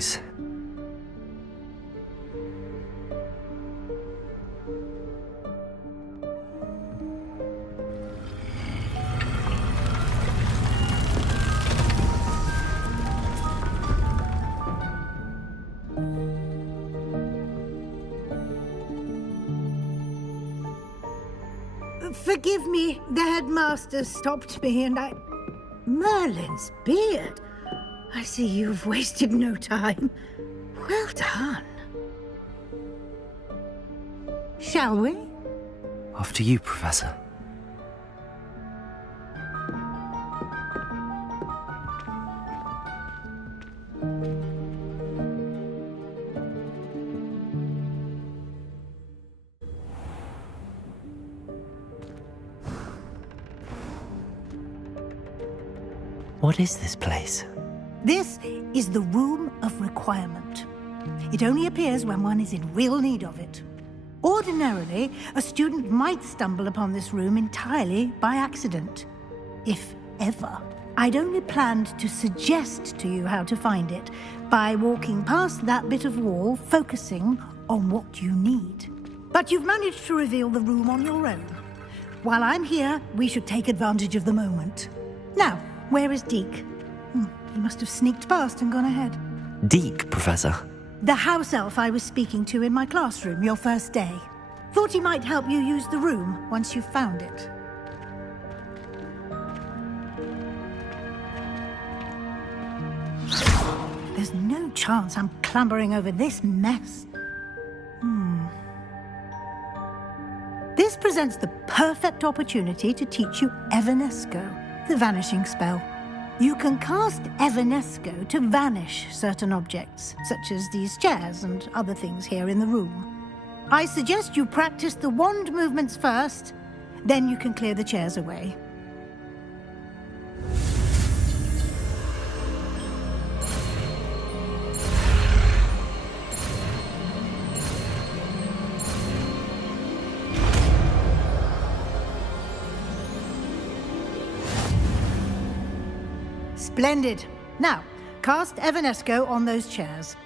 place. Forgive me, the headmaster stopped me and I... Merlin's beard. I see you've wasted no time. Well done. Shall we? After you, Professor. What is this place? This is the Room of Requirement. It only appears when one is in real need of it. Ordinarily, a student might stumble upon this room entirely by accident. If ever. I'd only planned to suggest to you how to find it by walking past that bit of wall, focusing on what you need. But you've managed to reveal the room on your own. While I'm here, we should take advantage of the moment. Now, where is Deke? He must have sneaked past and gone ahead. Deke, Professor. The house elf I was speaking to in my classroom your first day. Thought he might help you use the room once you've found it. There's no chance I'm clambering over this mess. This presents the perfect opportunity to teach you Evanesco, the vanishing spell. You can cast Evanesco to vanish certain objects, such as these chairs and other things here in the room. I suggest you practice the wand movements first, then you can clear the chairs away. Splendid. Now, cast Evanesco on those chairs.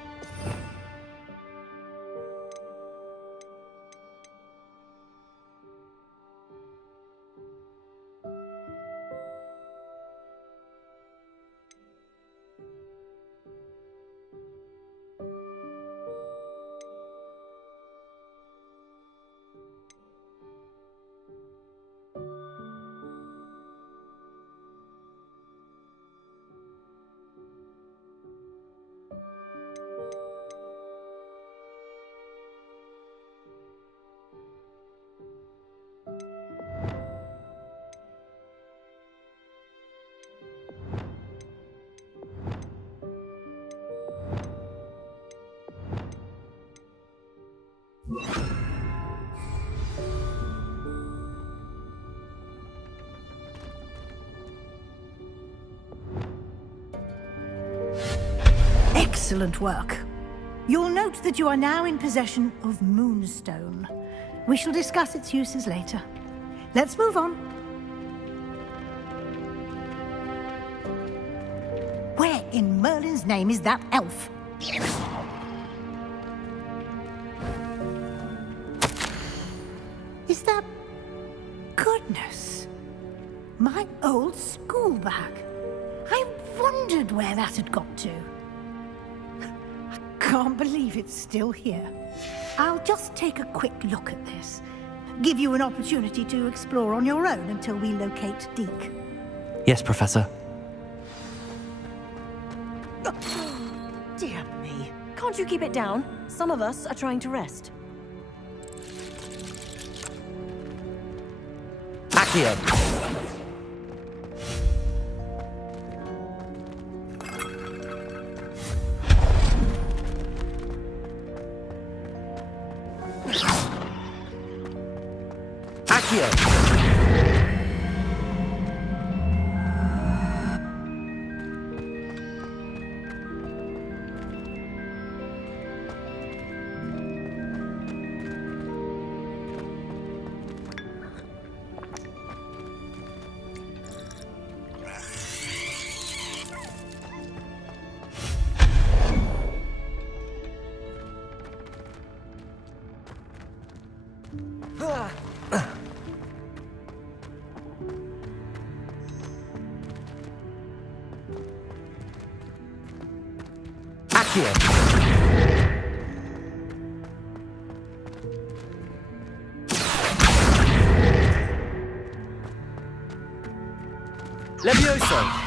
Excellent work. You'll note that you are now in possession of Moonstone. We shall discuss its uses later. Let's move on. Where in Merlin's name is that elf? Is that... Goodness. My old school bag. I wondered where that had got to. Can't believe it's still here. I'll just take a quick look at this. Give you an opportunity to explore on your own until we locate Deke. Yes, Professor. Dear me. Can't you keep it down? Some of us are trying to rest. Accio! Accio. Levioso.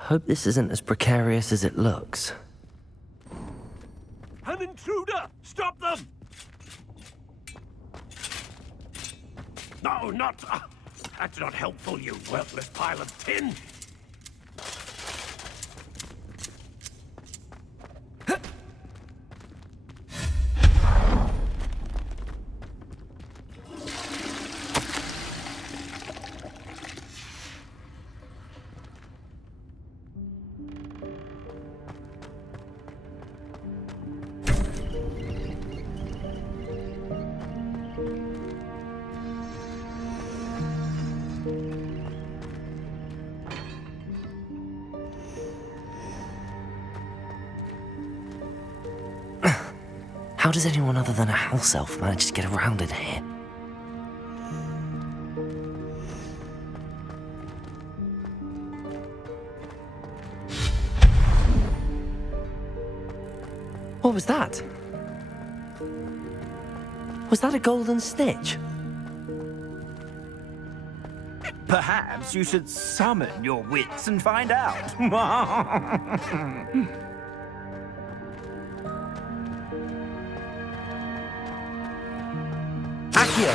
Hope this isn't as precarious as it looks. An intruder! Stop them! No, not... that's not helpful, you worthless pile of tin! How does anyone other than a house elf manage to get around in here? What was that? Was that a golden snitch? Perhaps you should summon your wits and find out. Accio!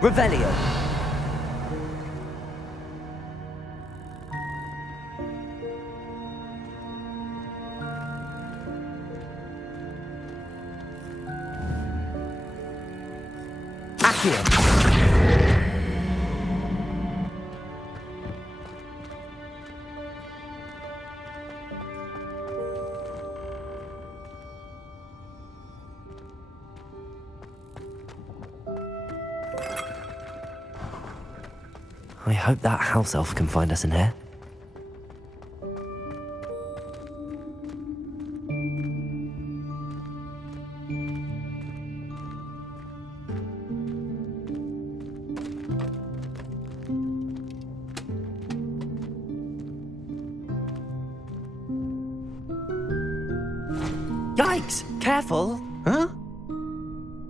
Revelio. Accio. I hope that house elf can find us in here. Yikes! Careful! Huh?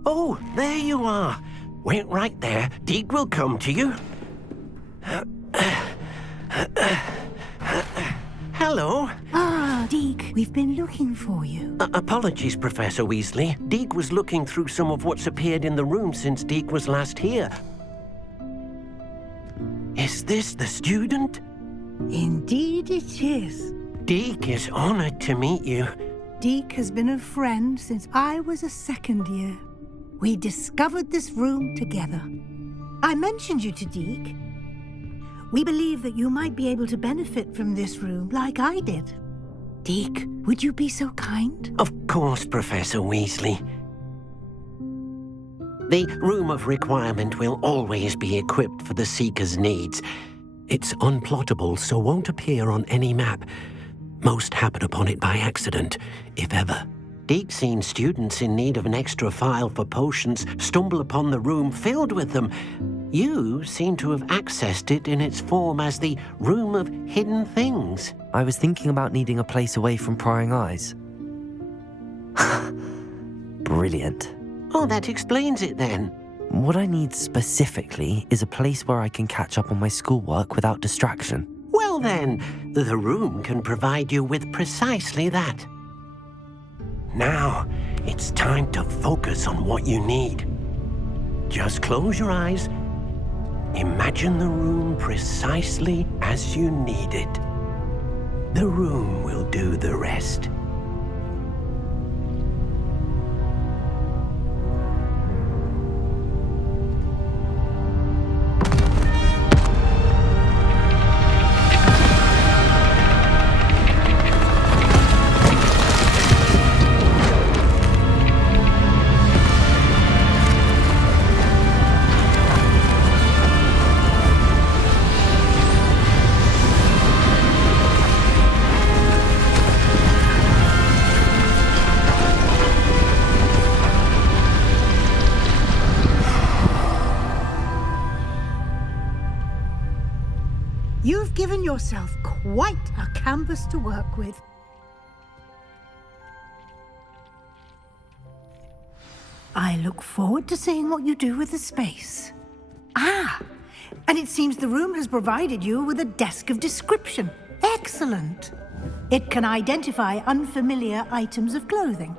Oh, there you are. Wait right there. Deke will come to you. Hello. Ah, Deke, we've been looking for you. Apologies, Professor Weasley. Deke was looking through some of what's appeared in the room since Deke was last here. Is this the student? Indeed it is. Deke is honored to meet you. Deke has been a friend since I was a second year. We discovered this room together. I mentioned you to Deke. We believe that you might be able to benefit from this room like I did. Deke, would you be so kind? Of course, Professor Weasley. The Room of Requirement will always be equipped for the Seeker's needs. It's unplottable, so won't appear on any map. Most happen upon it by accident, if ever. Deke's seen students in need of an extra file for potions stumble upon the room filled with them. You seem to have accessed it in its form as the Room of Hidden Things. I was thinking about needing a place away from prying eyes. Brilliant. Oh, that explains it then. What I need specifically is a place where I can catch up on my schoolwork without distraction. Well then, the room can provide you with precisely that. Now, it's time to focus on what you need. Just close your eyes. Imagine the room precisely as you need it. The room will do the rest. You've given yourself quite a canvas to work with. I look forward to seeing what you do with the space. Ah, and it seems the room has provided you with a desk of description. Excellent. It can identify unfamiliar items of clothing.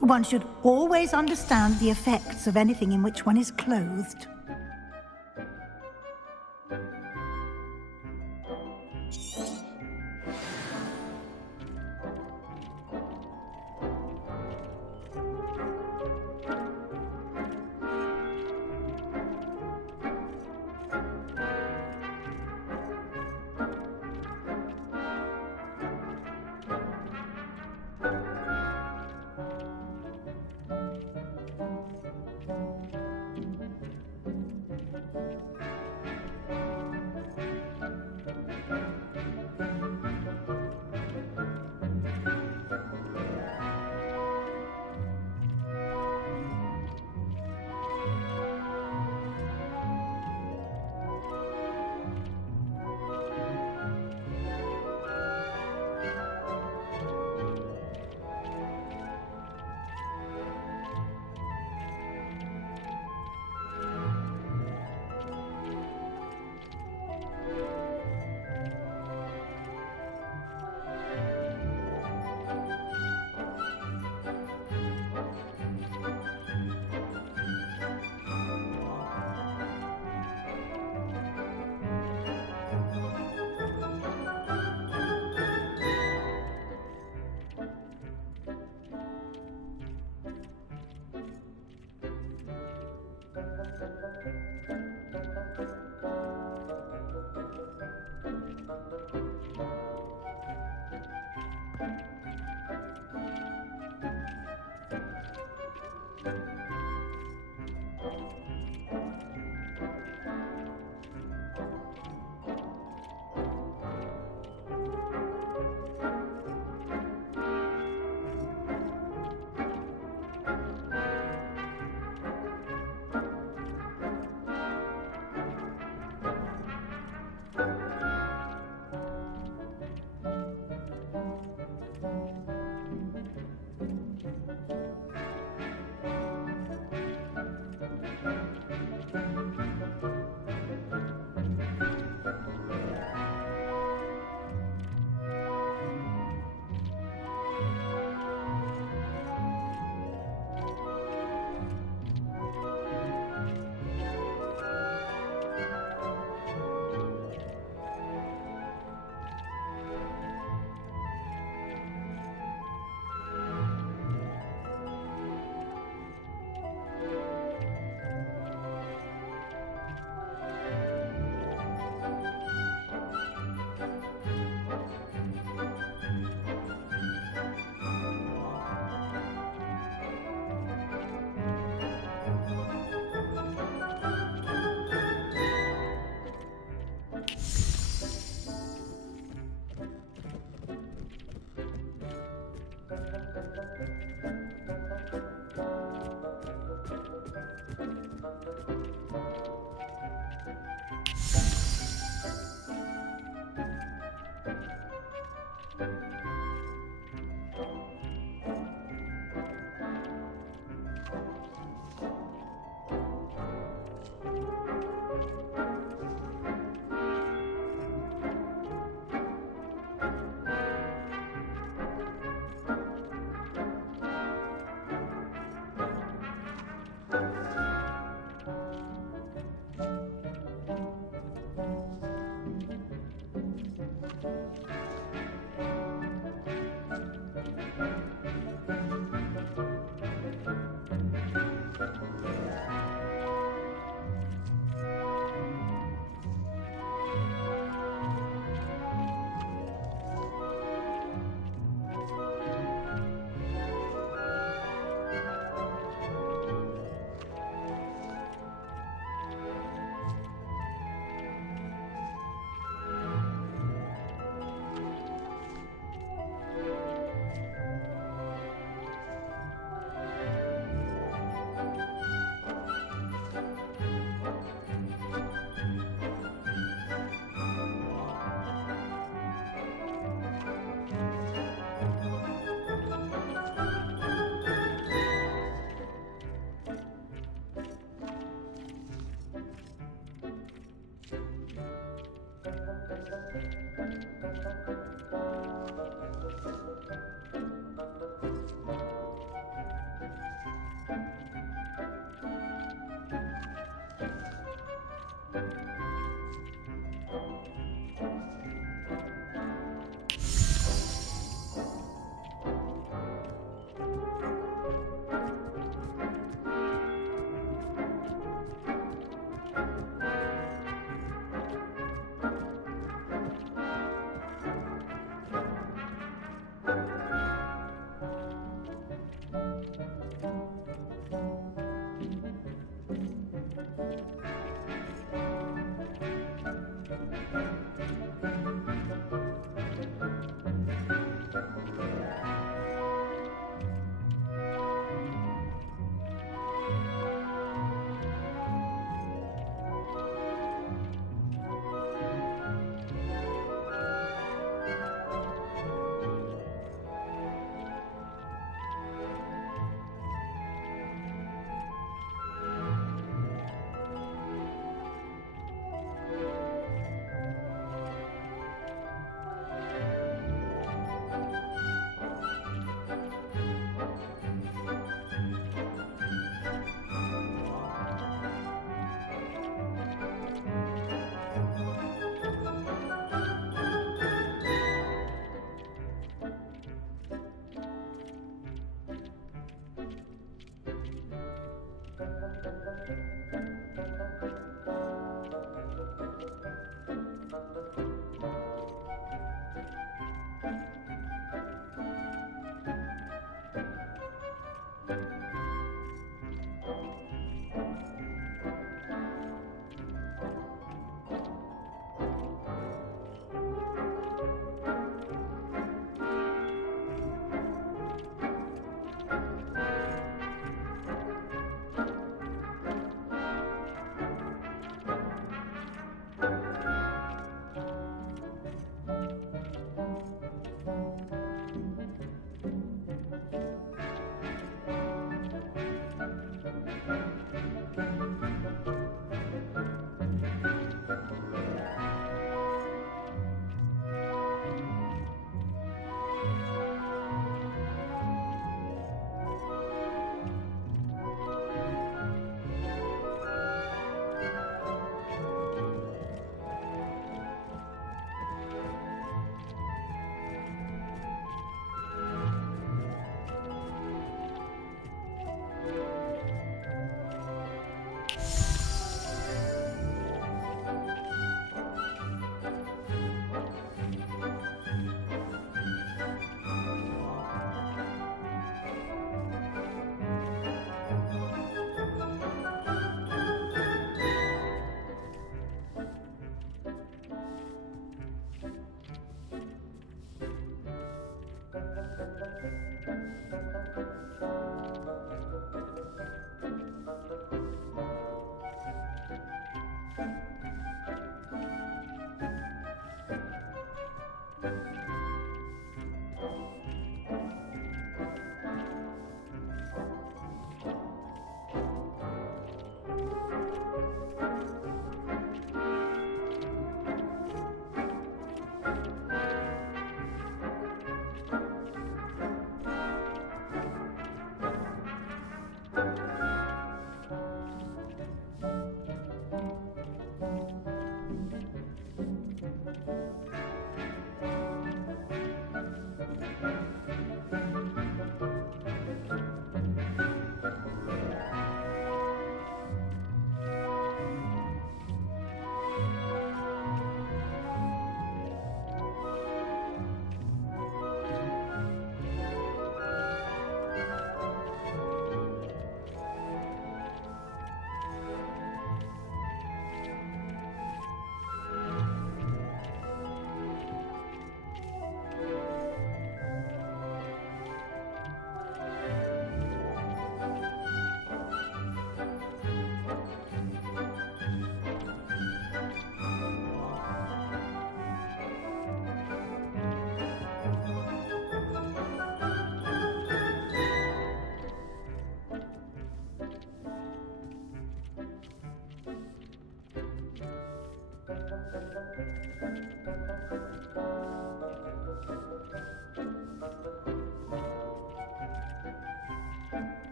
One should always understand the effects of anything in which one is clothed.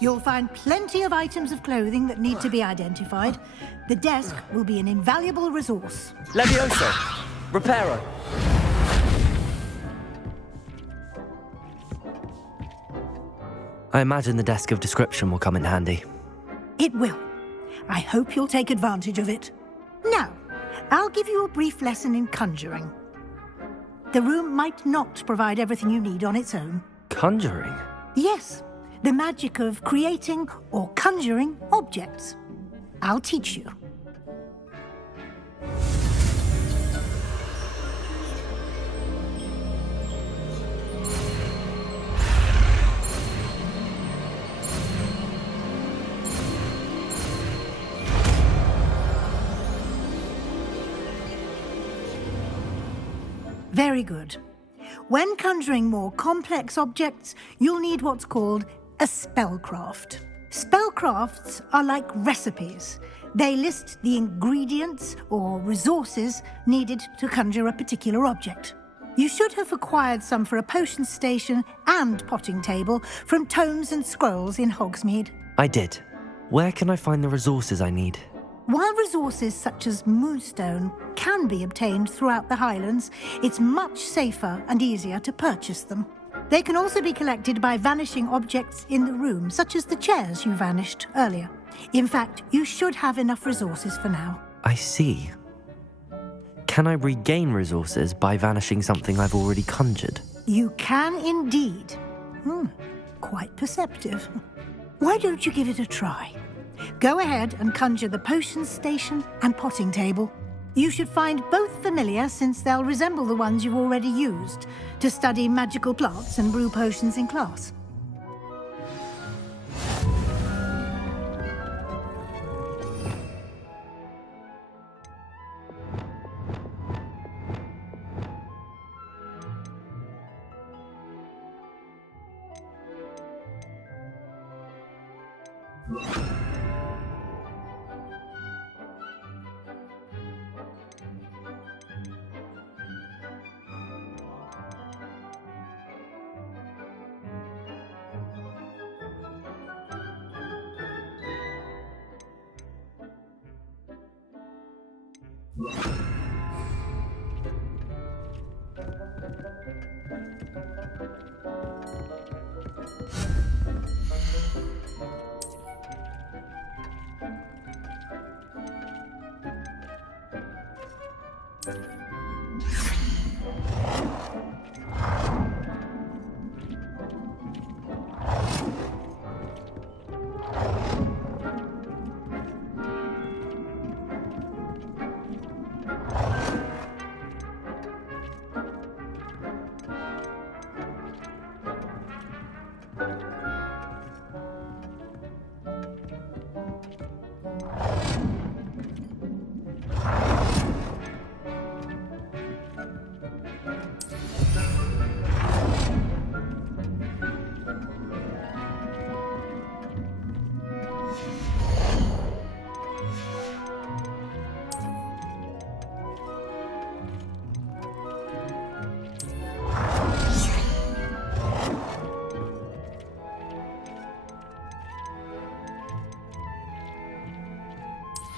You'll find plenty of items of clothing that need to be identified. The desk will be an invaluable resource. Levioso! Reparo! I imagine the desk of description will come in handy. It will. I hope you'll take advantage of it. Now, I'll give you a brief lesson in conjuring. The room might not provide everything you need on its own. Conjuring? Yes, the magic of creating or conjuring objects. I'll teach you. Very good. When conjuring more complex objects, you'll need what's called a spellcraft. Spellcrafts are like recipes. They list the ingredients or resources needed to conjure a particular object. You should have acquired some for a potion station and potting table from tomes and scrolls in Hogsmeade. I did. Where can I find the resources I need? While resources such as moonstone can be obtained throughout the Highlands, it's much safer and easier to purchase them. They can also be collected by vanishing objects in the room, such as the chairs you vanished earlier. In fact, you should have enough resources for now. I see. Can I regain resources by vanishing something I've already conjured? You can indeed. Quite perceptive. Why don't you give it a try? Go ahead and conjure the potion station and potting table. You should find both familiar, since they'll resemble the ones you've already used to study magical plants and brew potions in class.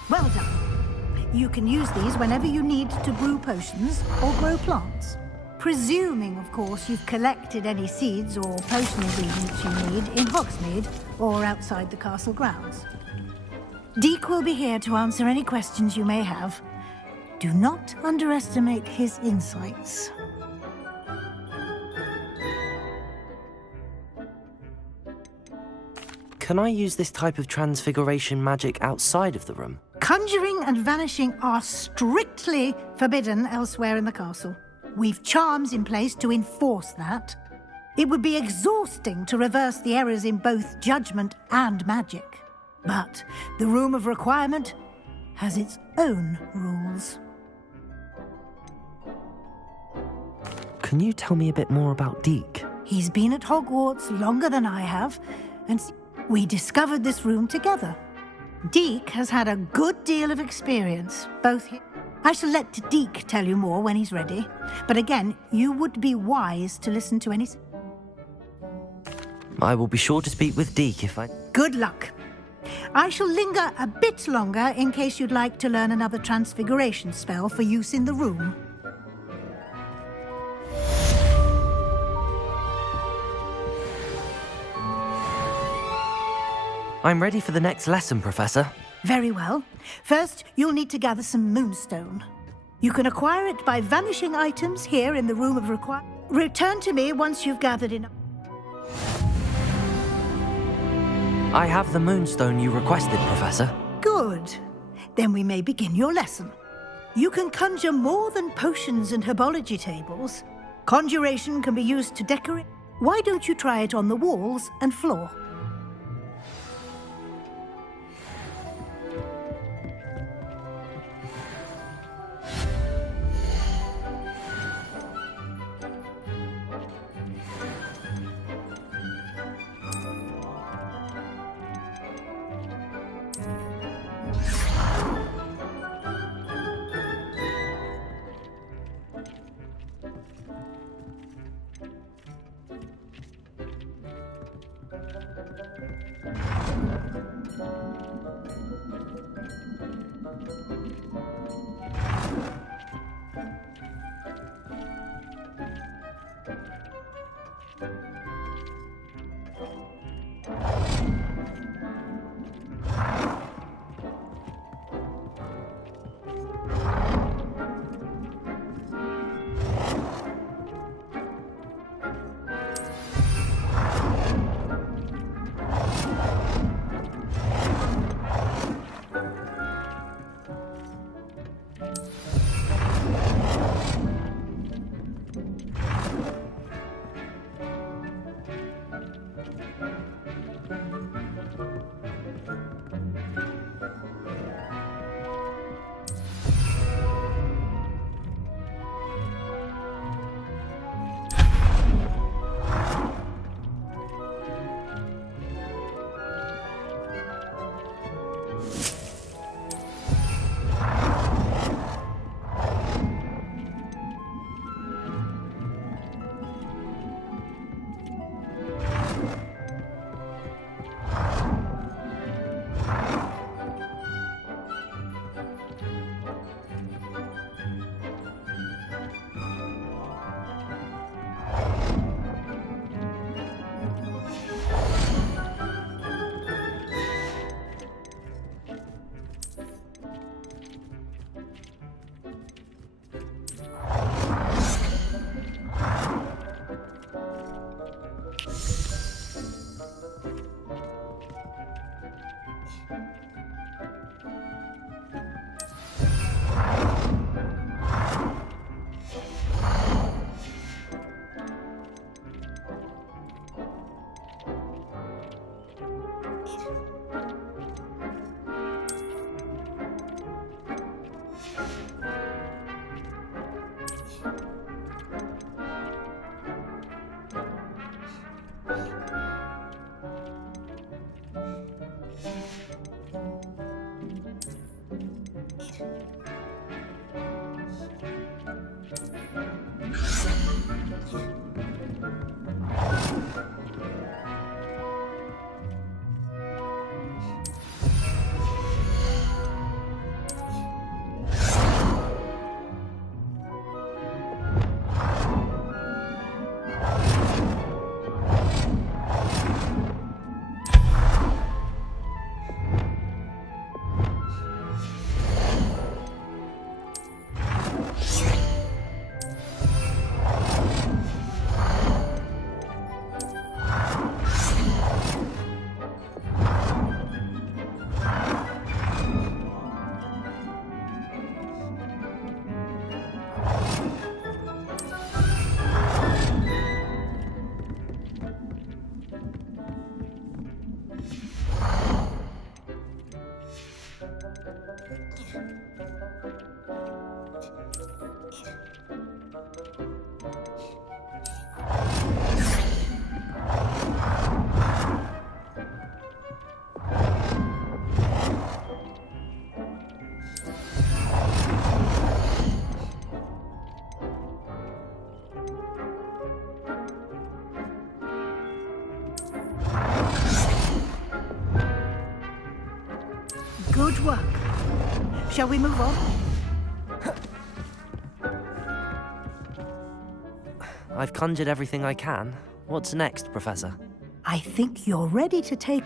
Well done. You can use these whenever you need to brew potions or grow plants. Presuming, of course, you've collected any seeds or potion ingredients you need in Hogsmeade or outside the castle grounds. Deek will be here to answer any questions you may have. Do not underestimate his insights. Can I use this type of transfiguration magic outside of the room? Conjuring and vanishing are strictly forbidden elsewhere in the castle. We've charms in place to enforce that. It would be exhausting to reverse the errors in both judgment and magic. But the Room of Requirement has its own rules. Can you tell me a bit more about Deek? He's been at Hogwarts longer than I have, and we discovered this room together. Deek has had a good deal of experience, both here. I shall let Deek tell you more when he's ready. But again, you would be wise to listen to any... I will be sure to speak with Deek if I... Good luck. I shall linger a bit longer in case you'd like to learn another transfiguration spell for use in the room. I'm ready for the next lesson, Professor. Very well. First, you'll need to gather some moonstone. You can acquire it by vanishing items here in the Room of Requirement. Return to me once you've gathered enough. I have the moonstone you requested, Professor. Good. Then we may begin your lesson. You can conjure more than potions and herbology tables. Conjuration can be used to decorate. Why don't you try it on the walls and floor? Good work. Shall we move on? I've conjured everything I can. What's next, Professor? I think you're ready to take